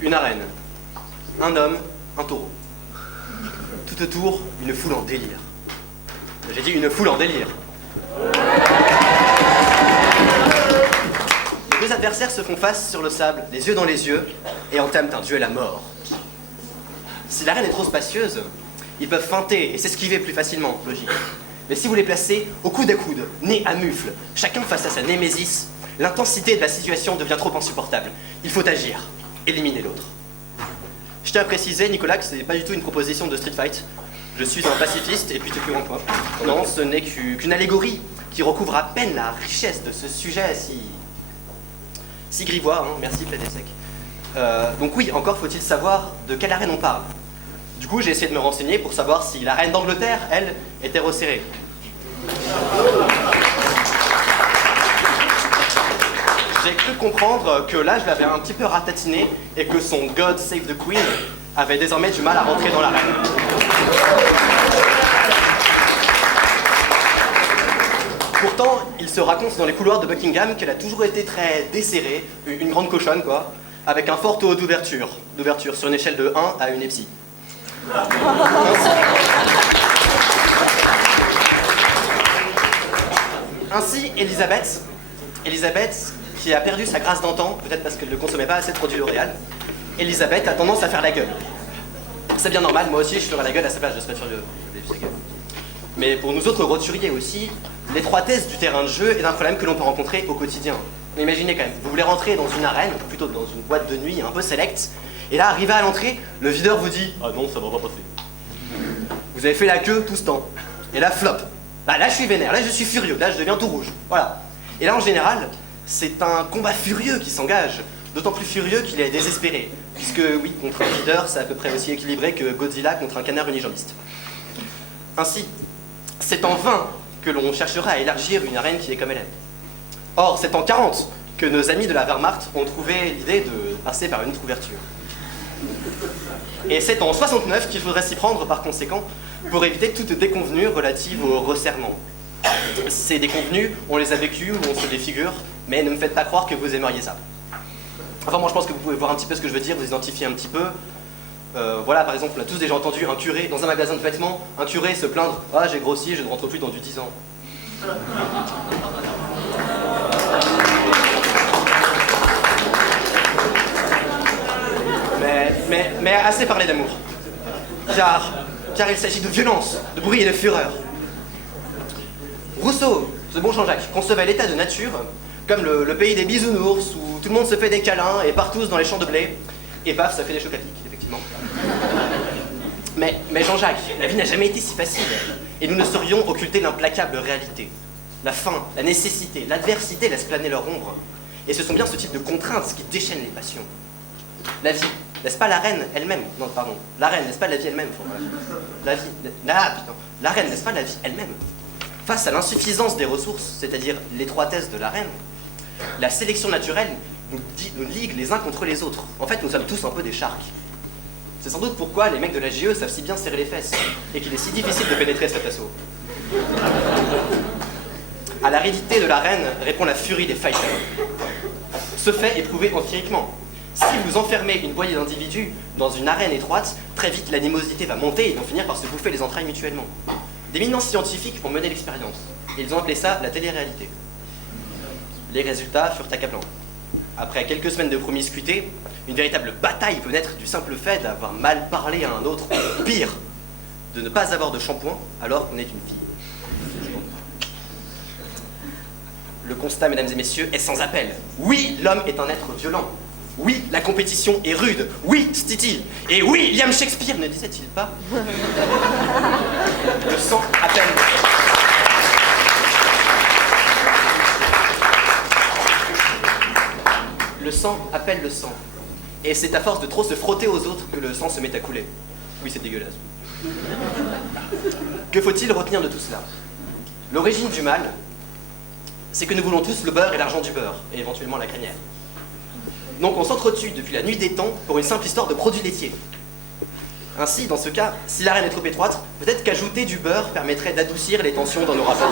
Une arène, un homme, un taureau. Tout autour, une foule en délire. J'ai dit une foule en délire. Les deux adversaires se font face sur le sable, les yeux dans les yeux, et entament un duel à mort. Si l'arène est trop spacieuse, ils peuvent feinter et s'esquiver plus facilement, logique. Mais si vous les placez au coude à coude, nez à mufle, chacun face à sa némésis, l'intensité de la situation devient trop insupportable. Il faut agir, éliminer l'autre. Je tiens à préciser, Nicolas, que ce n'est pas du tout une proposition de street fight. Je suis un pacifiste et puis t'es plus loin quoi. Non, ce n'est qu'une allégorie qui recouvre à peine la richesse de ce sujet si grivois, hein. Merci Plédésec. Donc oui, encore faut-il savoir de quelle arène on parle. Du coup, j'ai essayé de me renseigner pour savoir si la reine d'Angleterre, elle, était resserrée. J'ai cru comprendre que là, je l'avais un petit peu ratatiné et que son God Save the Queen avait désormais du mal à rentrer dans l'arène. Pourtant, il se raconte dans les couloirs de Buckingham qu'elle a toujours été très desserrée, une grande cochonne quoi, avec un fort taux d'ouverture sur une échelle de 1 à une epsie. Ainsi, Elisabeth, qui a perdu sa grâce d'antan, peut-être parce qu'elle ne consommait pas assez de produits L'Oréal, Elisabeth a tendance à faire la gueule. C'est bien normal, moi aussi je ferai la gueule à sa place, je serais furieux. Mais pour nous autres roturiers aussi, l'étroitesse du terrain de jeu est un problème que l'on peut rencontrer au quotidien. Mais imaginez quand même, vous voulez rentrer dans une arène, ou plutôt dans une boîte de nuit un peu sélecte, et là, arrivé à l'entrée, le videur vous dit « Ah non, ça va pas passer. » Vous avez fait la queue tout ce temps. Et là, flop. Bah, là, je suis vénère, là, je suis furieux, là, je deviens tout rouge. Voilà. Et là, en général, c'est un combat furieux qui s'engage. D'autant plus furieux qu'il est désespéré. Puisque, oui, contre un videur, c'est à peu près aussi équilibré que Godzilla contre un canard unijambiste. Ainsi, c'est en vain que l'on cherchera à élargir une arène qui est comme elle est. Or, c'est en 40 que nos amis de la Wehrmacht ont trouvé l'idée de passer par une autre ouverture. Et c'est en 69 qu'il faudrait s'y prendre par conséquent pour éviter toute déconvenue relative au resserrement. Ces déconvenues, on les a vécues ou on se les figure, mais ne me faites pas croire que vous aimeriez ça. Enfin, moi je pense que vous pouvez voir un petit peu ce que je veux dire, vous identifier un petit peu. Voilà, par exemple, on a tous déjà entendu un curé dans un magasin de vêtements, un curé se plaindre « Ah, j'ai grossi, je ne rentre plus dans du 10 ans. » Mais assez parlé d'amour. Car il s'agit de violence, de bruit et de fureur. Rousseau, ce bon Jean-Jacques, concevait l'état de nature comme le pays des bisounours où tout le monde se fait des câlins et part tous dans les champs de blé. Et paf, ça fait des chocs à pic, effectivement. Mais Jean-Jacques, la vie n'a jamais été si facile. Et nous ne saurions occulter l'implacable réalité. La faim, la nécessité, l'adversité laissent planer leur ombre. Et ce sont bien ce type de contraintes qui déchaînent les passions. La vie, n'est-ce pas la reine elle-même? Non, pardon. La reine, n'est-ce pas la vie elle-même? La vie... Ah, putain. La reine, n'est-ce pas la vie elle-même? Face à l'insuffisance des ressources, c'est-à-dire l'étroitesse de la reine, la sélection naturelle nous ligue les uns contre les autres. En fait, nous sommes tous un peu des sharks. C'est sans doute pourquoi les mecs de la JE savent si bien serrer les fesses, et qu'il est si difficile de pénétrer cet assaut. À l'aridité de la reine répond la furie des fighters. Ce fait est prouvé empiriquement. Si vous enfermez une poignée d'individus dans une arène étroite, très vite l'animosité va monter et ils vont finir par se bouffer les entrailles mutuellement. D'éminents scientifiques ont mené l'expérience, et ils ont appelé ça la télé-réalité. Les résultats furent accablants. Après quelques semaines de promiscuité, une véritable bataille peut naître du simple fait d'avoir mal parlé à un autre, ou pire, de ne pas avoir de shampoing alors qu'on est une fille. Le constat, mesdames et messieurs, est sans appel. Oui, l'homme est un être violent. Oui, la compétition est rude. Oui, dit-il. Et oui, William Shakespeare ne disait-il pas? Le sang appelle. Le sang appelle le sang. Et c'est à force de trop se frotter aux autres que le sang se met à couler. Oui, c'est dégueulasse. Que faut-il retenir de tout cela? L'origine du mal, c'est que nous voulons tous le beurre et l'argent du beurre, et éventuellement la crinière. Donc on s'entretue depuis la nuit des temps pour une simple histoire de produits laitiers. Ainsi, dans ce cas, si l'arène est trop étroite, peut-être qu'ajouter du beurre permettrait d'adoucir les tensions dans nos rapports.